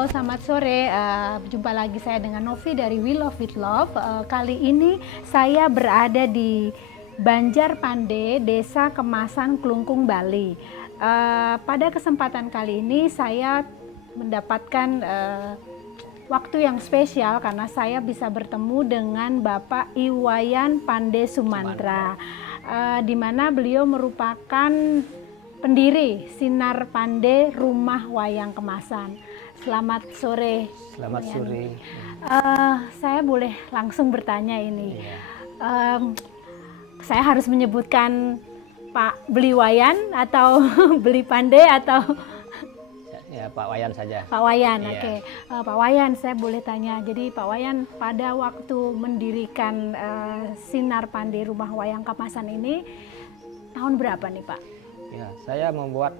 Halo, selamat sore. Jumpa lagi saya dengan Novi dari We Love With Love. Kali ini saya berada di Banjarpande, Desa Kemasan, Klungkung, Bali. Pada kesempatan kali ini saya mendapatkan waktu yang spesial karena saya bisa bertemu dengan Bapak Iwayan Pande Sumantra, di mana beliau merupakan pendiri Sinar Pande Rumah Wayang Kemasan. Selamat sore. Selamat sore. Saya boleh langsung bertanya ini. Saya harus menyebutkan Pak Beli Wayan atau Beli Pande atau ya Pak Wayan saja. Pak Wayan, iya. Oke. Pak Wayan, saya boleh tanya. Jadi Pak Wayan pada waktu mendirikan Sinar Pande Rumah Wayang Kemasan ini tahun berapa nih Pak? Ya, saya membuat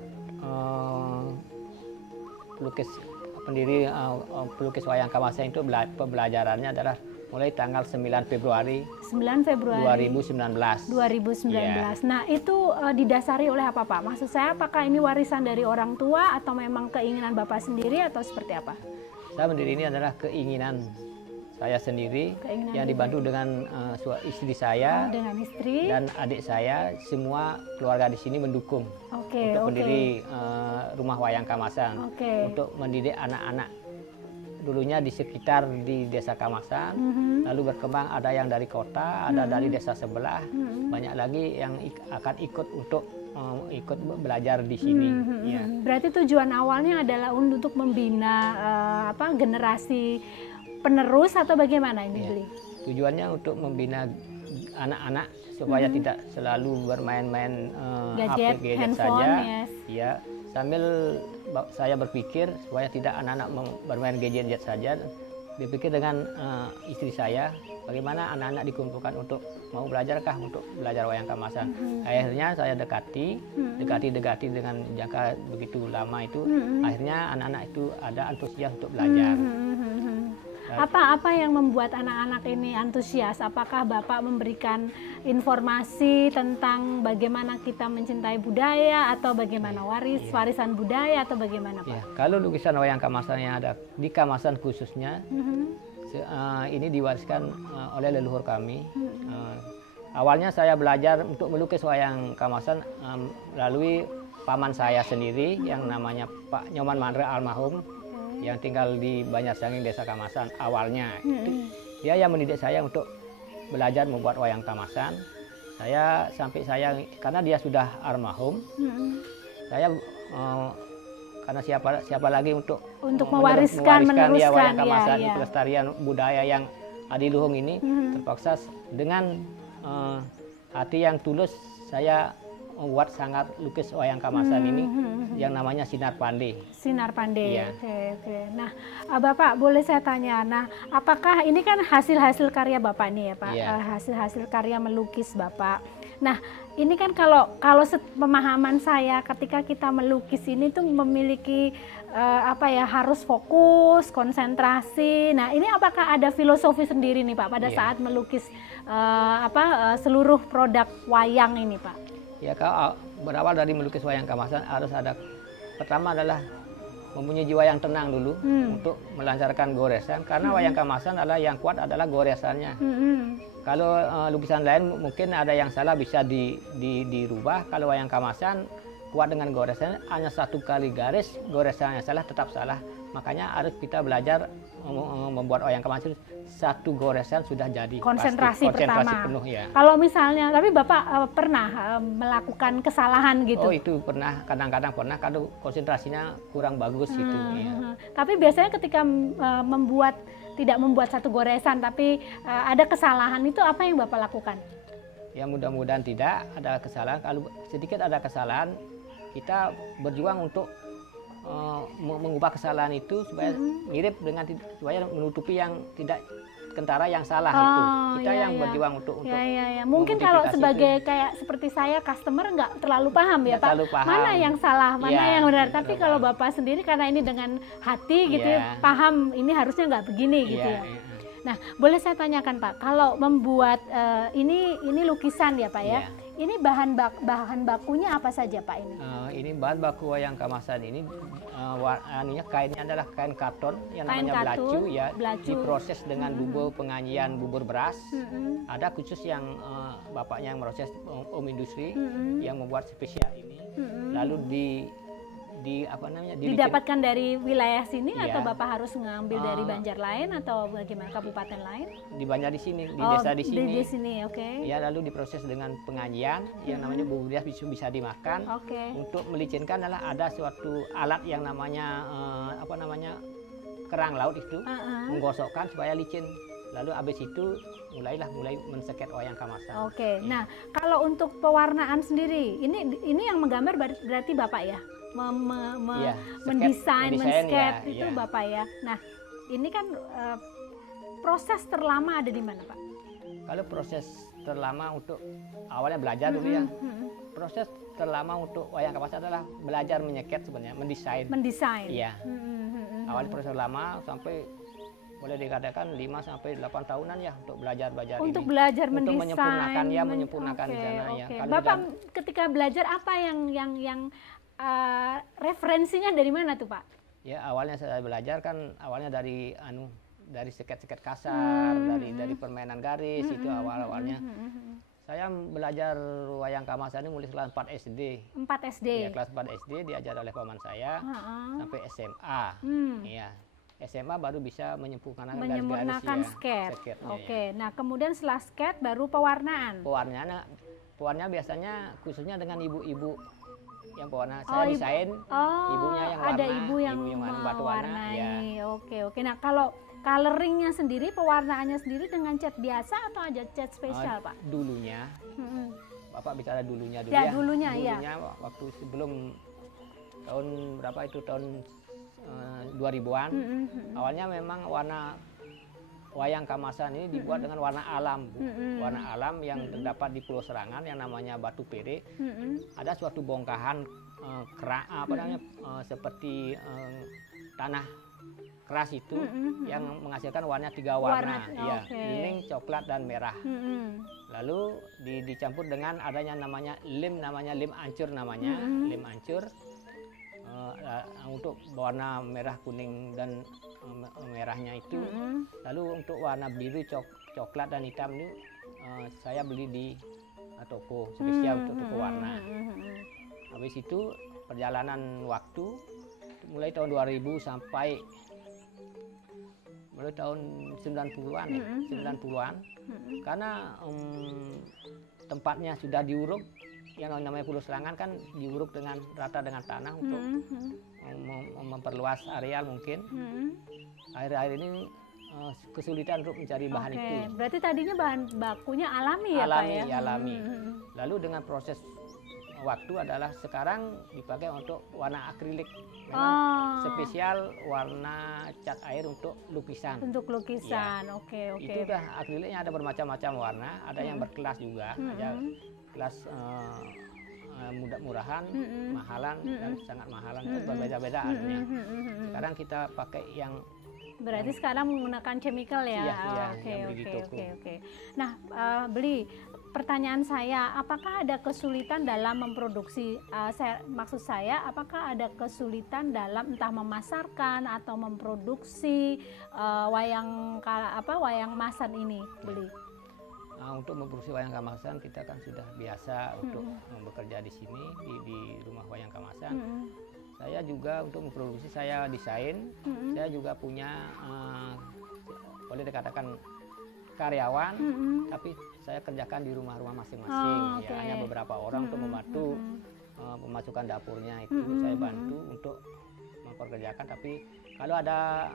pelukis wayang kemasan itu pembelajarannya adalah mulai tanggal 9 Februari 2019. Yeah. Nah, itu didasari oleh apa Pak? Maksud saya apakah ini warisan dari orang tua atau memang keinginan Bapak sendiri atau seperti apa? Saya mendiri ini adalah keinginan saya sendiri yang dibantu dengan istri saya dengan istri dan adik saya. Semua keluarga di sini mendukung untuk mendiri rumah wayang kemasan, untuk mendidik anak-anak dulunya di sekitar di desa Kemasan, lalu berkembang ada yang dari kota, ada dari desa sebelah, banyak lagi yang akan ikut untuk ikut belajar di sini. Ya. Berarti tujuan awalnya adalah untuk membina generasi penerus atau bagaimana ini Beli? Tujuannya untuk membina anak-anak supaya tidak selalu bermain-main gadget saja. Yes. Ya, sambil saya berpikir supaya tidak anak-anak bermain gadget saja. Berpikir dengan istri saya, bagaimana anak-anak dikumpulkan untuk mau belajarkah untuk belajar wayang kemasan. Akhirnya saya dekati dengan jangka begitu lama itu. Akhirnya anak-anak itu ada antusias untuk belajar. Apa yang membuat anak-anak ini antusias? Apakah Bapak memberikan informasi tentang bagaimana kita mencintai budaya atau bagaimana warisan budaya atau bagaimana Pak? Ya, kalau lukisan wayang kemasan yang ada di Kemasan khususnya, ini diwariskan oleh leluhur kami. Awalnya saya belajar untuk melukis wayang kemasan melalui paman saya sendiri yang namanya Pak Nyoman Mandra almarhum, yang tinggal di Banjarsangin, Desa Kemasan awalnya. Dia yang mendidik saya untuk belajar membuat wayang kemasan. Karena dia sudah almarhum, saya karena siapa lagi untuk mewariskan dia wayang kemasan, pelestarian budaya yang adiluhung ini, terpaksa dengan hati yang tulus saya membuat sangat lukis wayang kemasan ini yang namanya Sinar Pande. Sinar Pande. Iya. Oke. Nah, Bapak boleh saya tanya, nah apakah ini kan hasil-hasil karya Bapak nih ya Pak? Iya. Hasil-hasil karya melukis Bapak. Nah, ini kan kalau pemahaman saya ketika kita melukis ini tuh memiliki harus fokus, konsentrasi. Nah, ini apakah ada filosofi sendiri nih Pak pada saat melukis seluruh produk wayang ini Pak? Ya, kalau berawal dari melukis wayang kemasan harus ada, pertama adalah mempunyai jiwa yang tenang dulu untuk melancarkan goresan, karena wayang kemasan adalah yang kuat adalah goresannya. Kalau lukisan lain mungkin ada yang salah bisa dirubah. Kalau wayang kemasan kuat dengan goresan, hanya satu kali garis goresannya salah tetap salah. Makanya harus kita belajar membuat wayang kemasan, satu goresan sudah jadi konsentrasi pertama. Penuh ya. Kalau misalnya, tapi Bapak pernah melakukan kesalahan gitu? Oh, itu pernah, kadang-kadang pernah kalau konsentrasinya kurang bagus gitu. Ya. Tapi biasanya ketika tidak membuat satu goresan tapi ada kesalahan, itu apa yang Bapak lakukan? Ya, mudah-mudahan tidak ada kesalahan. Kalau sedikit ada kesalahan, kita berjuang untuk mengubah kesalahan itu supaya mirip dengan, supaya menutupi yang tidak kentara yang salah itu. Kita yang berjuang untuk mungkin kalau sebagai kayak seperti saya customer nggak terlalu paham ya Pak, mana yang salah, mana yang benar. Tapi kalau Bapak sendiri karena ini dengan hati gitu paham ini harusnya nggak begini gitu ya. Nah, boleh saya tanyakan Pak, kalau membuat ini lukisan ya Pak ya, Ini bahan bakunya apa saja Pak ini? Ini bahan baku wayang kamasan ini kainnya adalah kain karton yang namanya belacu ya, diproses dengan bubur pengajian bubur beras. Ada khusus yang bapaknya yang proses om industri yang membuat spesial ini. Lalu didapatkan dari wilayah sini atau Bapak harus ngambil dari Banjar lain atau bagaimana, kabupaten lain? Di Banjar di sini, di desa di sini. Di sini, oke. Ya, lalu diproses dengan pengajian yang namanya bubur beras bisa dimakan. Untuk melicinkan adalah ada suatu alat yang namanya kerang laut itu, menggosokkan supaya licin. Lalu habis itu mulai menseket wayang kamasan. Nah, kalau untuk pewarnaan sendiri, ini yang menggambar berarti Bapak ya? Mendesain, men-sketch itu Bapak ya. Nah, ini kan proses terlama ada di mana Pak? Kalau proses terlama untuk awalnya belajar dulu ya. Proses terlama untuk wayang kamasan adalah belajar menyeket sebenarnya, mendesain. Iya. Awalnya proses lama sampai boleh dikatakan 5 sampai 8 tahunan ya untuk belajar untuk ini. Belajar untuk mendesain, menyempurnakan di sana ya. Kalau Bapak ketika belajar apa yang referensinya dari mana tuh Pak? Ya, awalnya saya belajar kan awalnya dari seket-seket kasar, dari permainan garis itu awalnya. Saya belajar wayang kamasan ini mulai kelas 4 SD. 4 SD. Ya, kelas 4 SD diajar oleh paman saya sampai SMA. Iya. SMA baru bisa menyempurnakan skate. Nah kemudian setelah skate baru pewarnaan. Pewarnanya biasanya khususnya dengan ibu-ibu yang pewarna. Saya desain, ibunya yang warna. Ada ibu yang mewarnai. Oke. Nah kalau coloringnya sendiri, pewarnaannya sendiri dengan cat biasa atau ada cat spesial Pak? Dulunya, Bapak bicara dulunya dulu ya. Dulunya waktu sebelum tahun berapa itu, tahun 2000-an. Awalnya memang warna wayang kamasan ini dibuat dengan warna alam, warna alam yang terdapat di Pulau Serangan yang namanya Batu Pere. Ada suatu bongkahan seperti tanah keras itu yang menghasilkan warna 3 warna, kuning, coklat dan merah. Lalu dicampur dengan adanya namanya lim ancur lim ancur. Untuk warna merah, kuning dan merahnya itu. Lalu untuk warna biru, coklat dan hitam itu saya beli di toko spesial untuk toko warna. Habis itu perjalanan waktu mulai tahun 2000 sampai mulai tahun 90-an ya, 90-an. Karena tempatnya sudah diuruk, yang namanya Pulau Serangan kan diuruk dengan rata dengan tanah untuk memperluas areal mungkin. Akhir-akhir ini kesulitan untuk mencari bahan itu. Berarti tadinya bahan bakunya alami ya Pak ya? Alami. Lalu dengan proses waktu adalah sekarang dipakai untuk warna akrilik. Memang spesial warna cat air untuk lukisan. Untuk lukisan, oke. Itu udah akriliknya ada bermacam-macam warna, ada yang berkelas juga, ada kelas murahan, mahalan dan sangat mahalan, berbeda-beda harganya. Sekarang kita pakai yang berarti sekarang menggunakan chemical ya? Oke. Nah, Beli, pertanyaan saya, apakah ada kesulitan dalam memproduksi? Maksud saya, apakah ada kesulitan dalam entah memasarkan atau memproduksi wayang masan ini, Beli? Untuk memproduksi wayang kamasan kita kan sudah biasa untuk bekerja di sini di rumah wayang kamasan. Saya juga untuk memproduksi, saya desain, saya juga punya boleh dikatakan karyawan, tapi saya kerjakan di rumah-rumah masing-masing. Ya, hanya beberapa orang untuk membantu pemasukan dapurnya itu saya bantu untuk memperkerjakan. Tapi kalau ada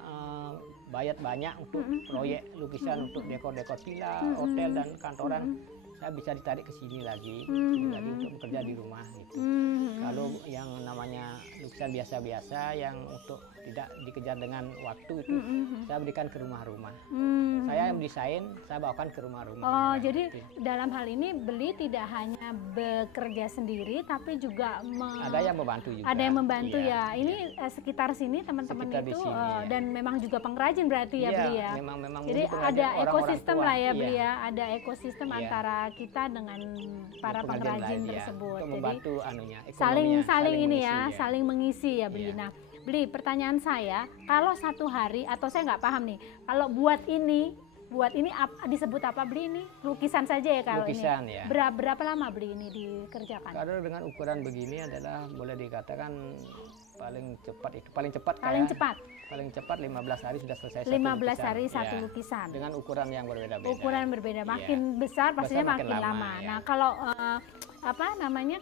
bayat banyak untuk proyek lukisan untuk dekor-dekor villa, hotel dan kantoran, saya bisa ditarik ke sini lagi untuk bekerja di rumah gitu. Kalau yang namanya lukisan biasa-biasa yang untuk tidak dikejar dengan waktu itu saya berikan ke rumah-rumah. Saya yang desain, saya bawakan ke rumah-rumah. Oh, jadi dalam hal ini Beli tidak hanya bekerja sendiri, tapi juga ada yang membantu juga. Ada yang membantu ya. Ini sekitar sini teman-teman itu sini, dan memang juga pengrajin berarti ya Beli ya. Memang jadi ada ekosistem lah ya Beli ya. Ada ekosistem antara kita dengan para pengrajin tersebut. Untuk membantu saling ini ya, saling mengisi ya Beli. Nah, Beli, pertanyaan saya, kalau satu hari atau saya nggak paham nih, kalau buat ini disebut apa Beli ini? Lukisan saja ya kalau lukisan, ini. Ya. Berapa lama Beli ini dikerjakan? Kalau dengan ukuran begini adalah boleh dikatakan paling cepat itu. Paling cepat 15 hari sudah selesai 15 hari satu lukisan. Dengan ukuran yang berbeda-beda. Ukuran berbeda, makin besar pastinya makin lama. Ya. Nah, kalau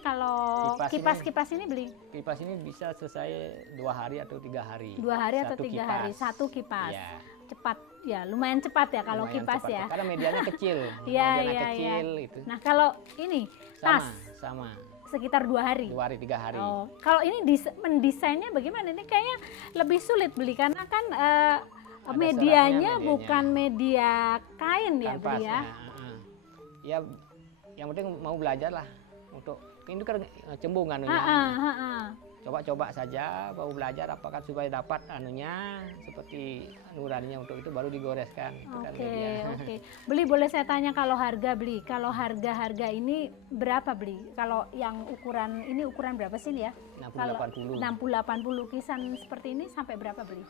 kalau kipas ini Beli? Kipas ini bisa selesai 2 hari atau 3 hari. 2 hari atau 3 hari satu kipas. Ya. Cepat ya, lumayan cepat ya kalau kipas ya. Karena medianya kecil. Kecil itu. Nah, kalau ini tas sama. Sekitar 2 hari. 2 hari 3 hari. Oh, kalau ini mendesainnya bagaimana? Ini kayaknya lebih sulit Beli karena kan medianya bukan media kain ya Beli ya. Ya, yang penting mau belajar lah. Untuk ini kan cembung anunya. Coba-coba saja, mau belajar apakah supaya dapat anunya seperti nuraninya, untuk itu baru digoreskan. Oke. Beli, boleh saya tanya kalau harga Beli? Kalau harga ini berapa Beli? Kalau yang ukuran ini ukuran berapa sih ya? 60-80. 60-80 lukisan seperti ini sampai berapa Beli?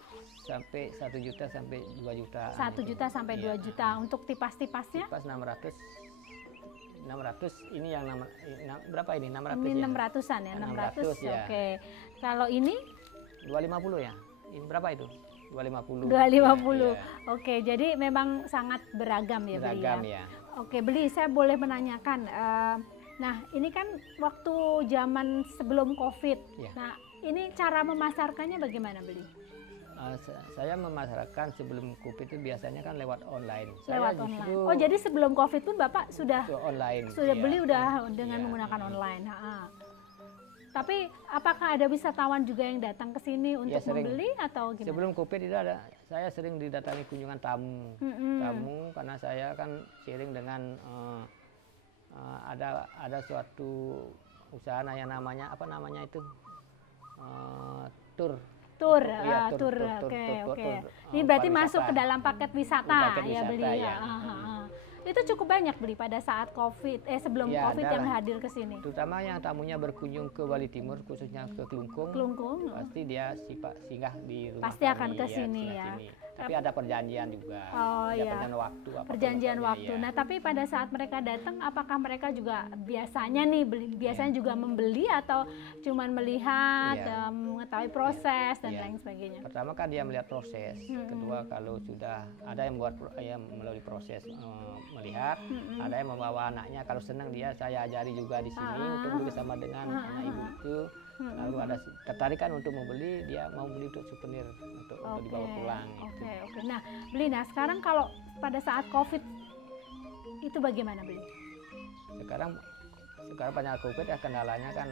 Sampai 1 juta sampai 2 juta. 1 juta sampai 2 juta. Untuk tipas-tipasnya? Tipas 600 ini yang berapa ini? 600 ini ya? 600-an ya? 600 ya. Oke. Kalau ini? 250 ya? Ini berapa itu? 250. 250. Ya. Oke, jadi memang sangat beragam ya Beli ya? Oke, Beli, saya boleh menanyakan. Nah, ini kan waktu zaman sebelum COVID. Ya. Nah, ini cara memasarkannya bagaimana Beli? Saya memasarkan sebelum COVID itu biasanya kan lewat online. Online. Oh, jadi sebelum COVID pun Bapak sudah online. Sudah beli udah dengan menggunakan online. Tapi apakah ada wisatawan juga yang datang ke sini untuk membeli atau gimana? Sebelum COVID itu saya sering didatangi kunjungan tamu. Tamu karena saya kan sharing dengan ada suatu usaha yang namanya apa namanya itu? Tur. Ini berarti masuk ke dalam paket wisata ya Beli ya. Itu cukup banyak Beli pada saat COVID, sebelum COVID yang hadir ke sini. Terutama yang tamunya berkunjung ke Bali Timur, khususnya ke Klungkung. Pasti dia singgah di rumah. Pasti akan ke sini ya. Tapi ada perjanjian juga. Perjanjian waktu. Perjanjian waktu. Nah, tapi pada saat mereka datang, apakah mereka juga biasanya juga membeli atau cuman melihat, mengetahui proses dan lain sebagainya? Pertama kan dia melihat proses. Kedua, kalau sudah ada yang melalui proses melihat, ada yang membawa anaknya. Kalau senang saya ajari juga di sini untuk bersama dengan anak ibu itu. Lalu ada tertarikan untuk membeli, dia mau beli untuk souvenir untuk dibawa pulang. Oke. Nah, Beli, sekarang kalau pada saat COVID itu bagaimana Beli? Sekarang pada COVID ya kendalanya kan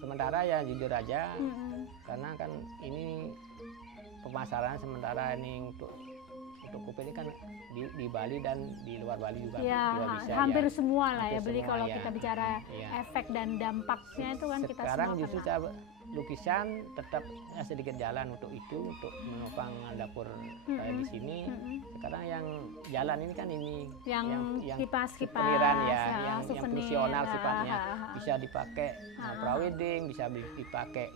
sementara ya jujur aja, karena kan ini pemasaran sementara ini untuk COVID ini kan di Bali dan di luar Bali juga bisa. Hampir semua lah ya Beli kalau kita bicara efek dan dampaknya itu kan kita sekarang semua justru lukisan tetap sedikit jalan untuk menopang dapur saya di sini. Sekarang yang jalan ini kan yang kipas-kipas yang fungsional sifatnya, bisa dipakai prawedding, bisa dipakai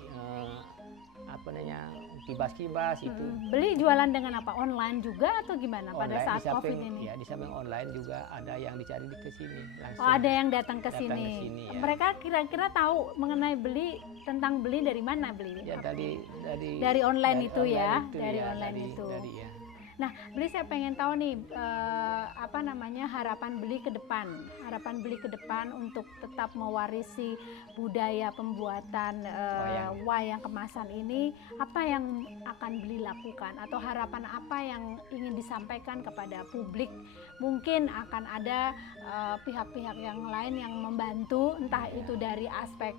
kibas-kibas itu. Beli jualan dengan apa? Online juga atau gimana pada saat COVID ini? Ya, di samping online juga ada yang dicari ke sini langsung. Oh, ada yang datang ke sini. Ya. Mereka kira-kira tahu mengenai tentang beli dari mana Beli? Ya, dari online itu ya, dari online itu. Nah, Beli saya pengen tahu nih apa namanya harapan Beli ke depan. Harapan Beli ke depan untuk tetap mewarisi budaya pembuatan wayang kemasan ini, apa yang akan Beli lakukan atau harapan apa yang ingin disampaikan kepada publik? Mungkin akan ada pihak-pihak yang lain yang membantu, entah itu dari aspek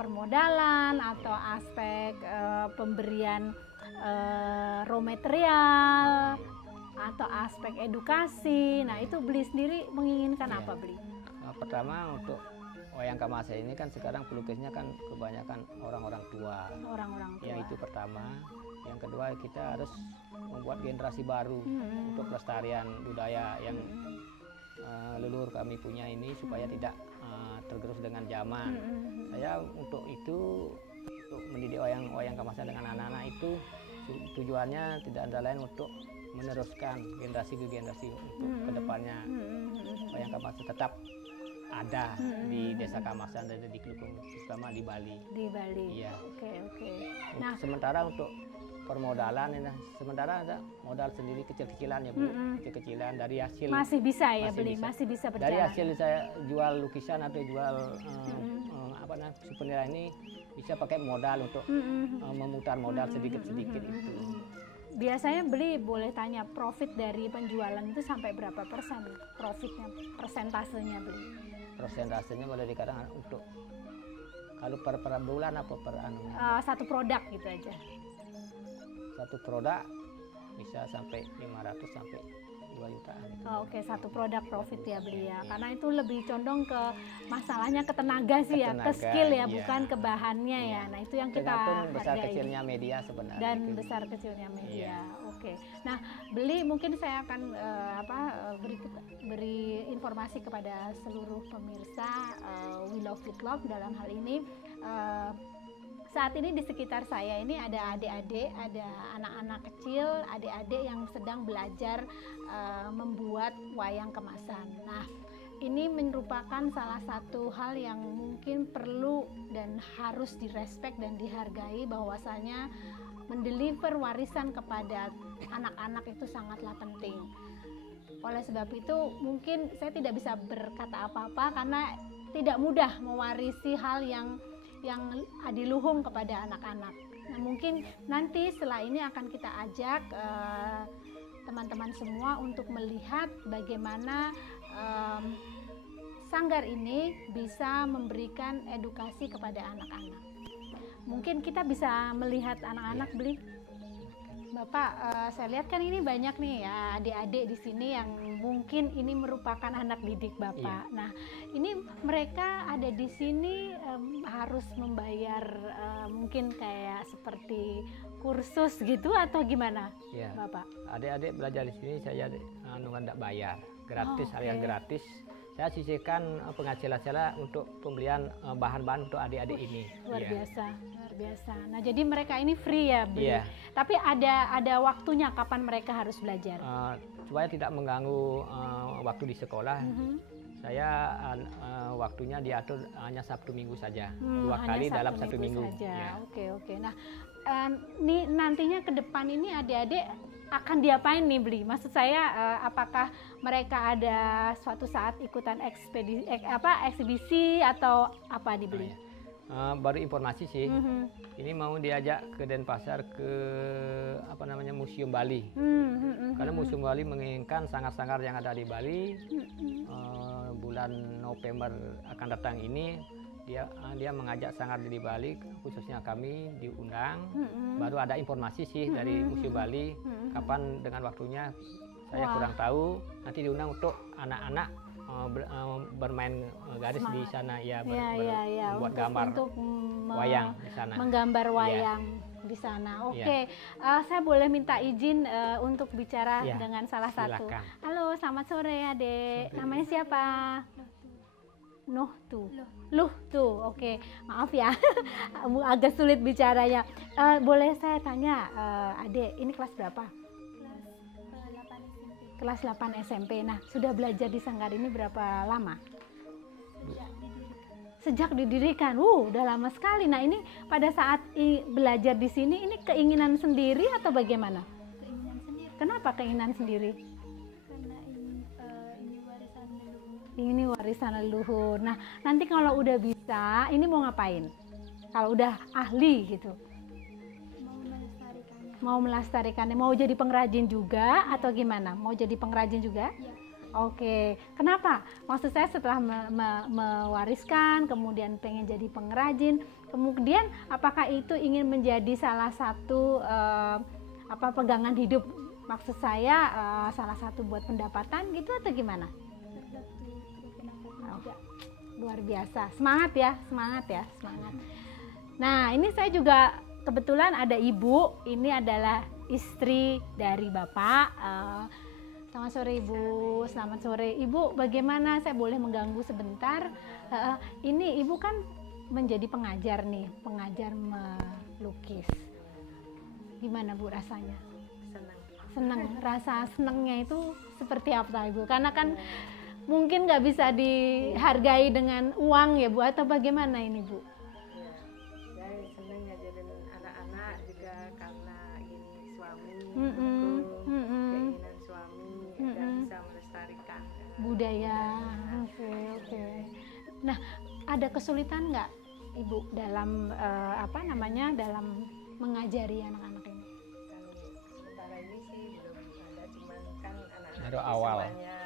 permodalan atau aspek pemberian raw material atau aspek edukasi. Nah, itu Beli sendiri menginginkan apa, Beli? Pertama, untuk wayang kemasan ini kan sekarang pelukisnya kan kebanyakan orang-orang tua. Orang-orang tua. Yang itu pertama. Yang kedua, kita harus membuat generasi baru untuk pelestarian budaya yang leluhur kami punya ini supaya tidak tergerus dengan zaman. Saya untuk itu, untuk mendidik wayang kemasan dengan anak-anak itu tujuannya tidak ada lain untuk meneruskan generasi ke generasi untuk kedepannya wayang kemasan tetap ada di Desa Kamasan dan di Klungkung, terutama di Bali. Di Bali. Iya. Oke. Nah, sementara untuk permodalan ini, sementara ada modal sendiri kecil-kecilan ya Bu, kecil-kecilan dari hasil. Masih bisa ya Beli, masih bisa berjalan. Dari hasil saya jual lukisan atau jual souvenir ini bisa pakai modal untuk memutar modal sedikit-sedikit itu. Biasanya Beli boleh tanya profit dari penjualan itu sampai berapa persen profitnya, persentasenya Beli? Persentasenya boleh dikatakan untuk kalau per bulan apa per anu? Satu produk gitu aja. Satu produk bisa sampai 500 sampai 2 jutaan. Oke, satu produk profit ya Beli ya. Karena itu lebih condong ke masalahnya ke tenaga sih ya, ke skill ya, bukan ke bahannya ya. Nah, itu yang kita hargai. Besar kecilnya media sebenarnya. Dan besar kecilnya media. Oke. Nah, Beli mungkin saya akan beri informasi kepada seluruh pemirsa We Love With Love dalam hal ini. Saat ini di sekitar saya ini ada adik-adik, ada anak-anak kecil, adik-adik yang sedang belajar membuat wayang kemasan. Nah, ini merupakan salah satu hal yang mungkin perlu dan harus direspek dan dihargai, bahwasanya mendeliver warisan kepada anak-anak itu sangatlah penting. Oleh sebab itu mungkin saya tidak bisa berkata apa-apa karena tidak mudah mewarisi hal yang adiluhung kepada anak-anak. Nah, mungkin nanti setelah ini akan kita ajak teman-teman semua untuk melihat bagaimana sanggar ini bisa memberikan edukasi kepada anak-anak. Mungkin kita bisa melihat anak-anak Beli. Bapak, saya lihat kan ini banyak nih ya adik-adik di sini yang mungkin ini merupakan anak didik Bapak. Nah, ini mereka ada di sini harus membayar mungkin kayak seperti kursus gitu atau gimana, Bapak? Adik-adik belajar di sini saya tidak bayar, gratis, alias gratis. Saya sisihkan penghasilan saya untuk pembelian bahan-bahan untuk adik-adik ini. Luar biasa. Nah, jadi mereka ini free ya, Beli. Tapi ada waktunya kapan mereka harus belajar? Supaya tidak mengganggu waktu di sekolah, saya waktunya diatur hanya Sabtu Minggu saja, 2 kali dalam 1 minggu. Oke. Nah, ini nantinya ke depan ini adik-adik akan diapain nih Beli? Maksud saya apakah mereka ada suatu saat ikutan eksibisi atau apa di Beli? Baru informasi sih. Ini mau diajak ke Denpasar ke Museum Bali. Karena Museum Bali menginginkan sanggar-sanggar yang ada di Bali. Bulan November akan datang ini dia mengajak sanggar di Bali, khususnya kami diundang. Baru ada informasi sih dari Museum Bali kapan dengan waktunya saya kurang tahu. Nanti diundang untuk anak-anak bermain garis di sana buat gambar untuk wayang di sana. Menggambar wayang di sana. Oke. Saya boleh minta izin untuk bicara dengan salah satu. Halo, selamat sore Adek. Namanya siapa? Nuh tuh. Oke. Maaf ya. Agak sulit bicaranya. Boleh saya tanya Adek, ini kelas berapa? Kelas 8 SMP. Nah, sudah belajar di sanggar ini berapa lama? Sejak didirikan. Udah lama sekali. Nah, ini pada saat belajar di sini, ini keinginan sendiri atau bagaimana? Kenapa keinginan sendiri? Karena ini warisan leluhur. Ini warisan leluhur. Nah, nanti kalau udah bisa, ini mau ngapain? Kalau udah ahli gitu. Mau melestarikannya. Mau melestarikannya, mau jadi pengrajin juga atau gimana? Mau jadi pengrajin juga? Ya. Oke, kenapa? Maksud saya setelah mewariskan, kemudian pengen jadi pengrajin, kemudian apakah itu ingin menjadi salah satu pegangan hidup? Maksud saya salah satu buat pendapatan gitu atau gimana? Oh, luar biasa, semangat ya, semangat. Nah, ini saya juga kebetulan ada ibu, ini adalah istri dari Bapak. Selamat sore Ibu, selamat sore Ibu. Bagaimana, saya boleh mengganggu sebentar? Ini Ibu kan menjadi pengajar nih, pengajar melukis. Gimana Bu rasanya? Senang. Rasa senangnya itu seperti apa Ibu? Karena kan mungkin nggak bisa dihargai dengan uang ya Bu, atau bagaimana ini Bu? Ya, saya senang ngajarin anak-anak juga karena ini suami, keinginan suami dan bisa melestarikan budaya. Oke. Nah, ada kesulitan nggak Ibu dalam dalam mengajari anak-anak ini? Sementara ini sih belum ada, cuman kan anak-anak Baru awal. semuanya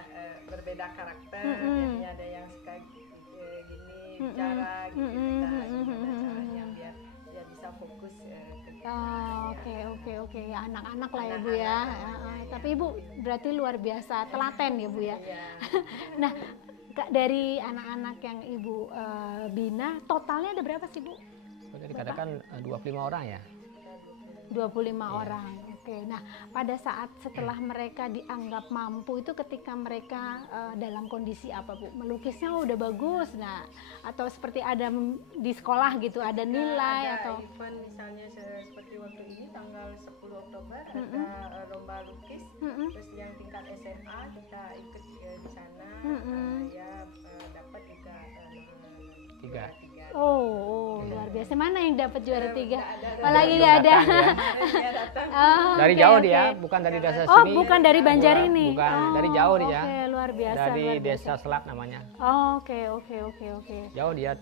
berbeda karakter, jadi ada yang suka gini bicara gitu, kita gimana caranya biar bisa fokus ke Oke. Ya, anak-anak lah ya Bu ya. Tapi Ibu berarti luar biasa telaten ya Bu ya. Iya. Nah, dari anak-anak yang Ibu bina, totalnya ada berapa sih Bu? Jadi katakan 25 orang ya. 25 orang. Oke. Nah, pada saat setelah mereka dianggap mampu itu ketika mereka dalam kondisi apa Bu? Melukisnya udah bagus. Nah, atau seperti ada di sekolah gitu, ada nilai Ada atau event misalnya seperti waktu ini tanggal 10 Oktober ada lomba lukis, terus yang tingkat SMA kita ikut di sana, ya dapat juga Tiga. Oh, luar biasa. Mana yang dapat juara 3? ada. Apalagi nggak ada. Dia datang. Oh, Dari oke, jauh oke. dia, bukan dari desa Oh, sini. bukan dari Banjar ini. Bukan, Oh, dari jauh dia. Oke, luar biasa. Dari luar biasa. desa Selat namanya. Oh, oke. Jauh dia,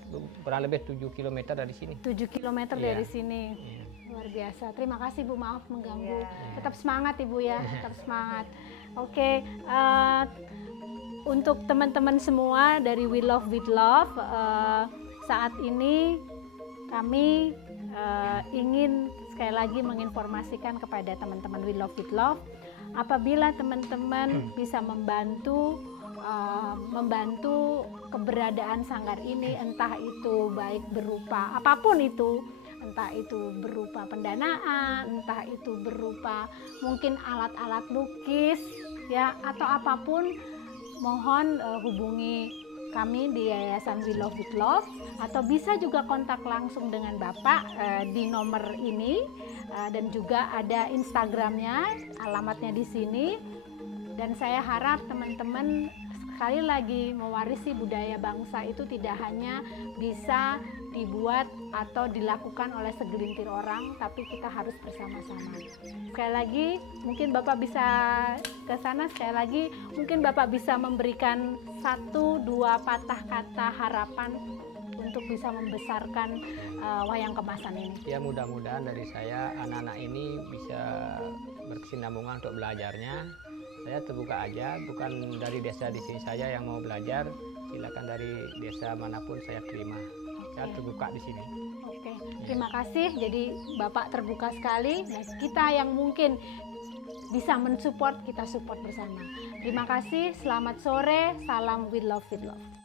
kurang lebih 7 km dari sini. 7 km Iya. dari sini. Iya. Luar biasa. Terima kasih Bu, maaf mengganggu. Iya. Tetap semangat Ibu ya, tetap semangat. Oke, untuk teman-teman semua dari We Love With Love, saat ini kami ingin sekali lagi menginformasikan kepada teman-teman We Love With Love, apabila teman-teman bisa membantu keberadaan sanggar ini, entah itu baik berupa apapun itu, entah itu berupa pendanaan, entah itu berupa mungkin alat-alat lukis ya, atau apapun, mohon hubungi kami di Yayasan We Love With Love, atau bisa juga kontak langsung dengan Bapak di nomor ini, dan juga ada Instagramnya, alamatnya di sini. Dan saya harap teman-teman sekali lagi mewarisi budaya bangsa itu tidak hanya bisa dibuat atau dilakukan oleh segelintir orang, tapi kita harus bersama-sama. Sekali lagi, mungkin Bapak bisa ke sana, sekali lagi mungkin Bapak bisa memberikan 1-2 patah kata harapan untuk bisa membesarkan wayang kemasan ini. Ya, mudah-mudahan dari saya anak-anak ini bisa berkesinambungan untuk belajarnya. Saya terbuka aja, bukan dari desa di sini saja yang mau belajar, silakan dari desa manapun saya terima. Saya terbuka di sini. Oke, terima kasih. Jadi Bapak terbuka sekali. Nah, kita yang mungkin bisa mensupport, kita support bersama. Terima kasih. Selamat sore. Salam We Love With Love.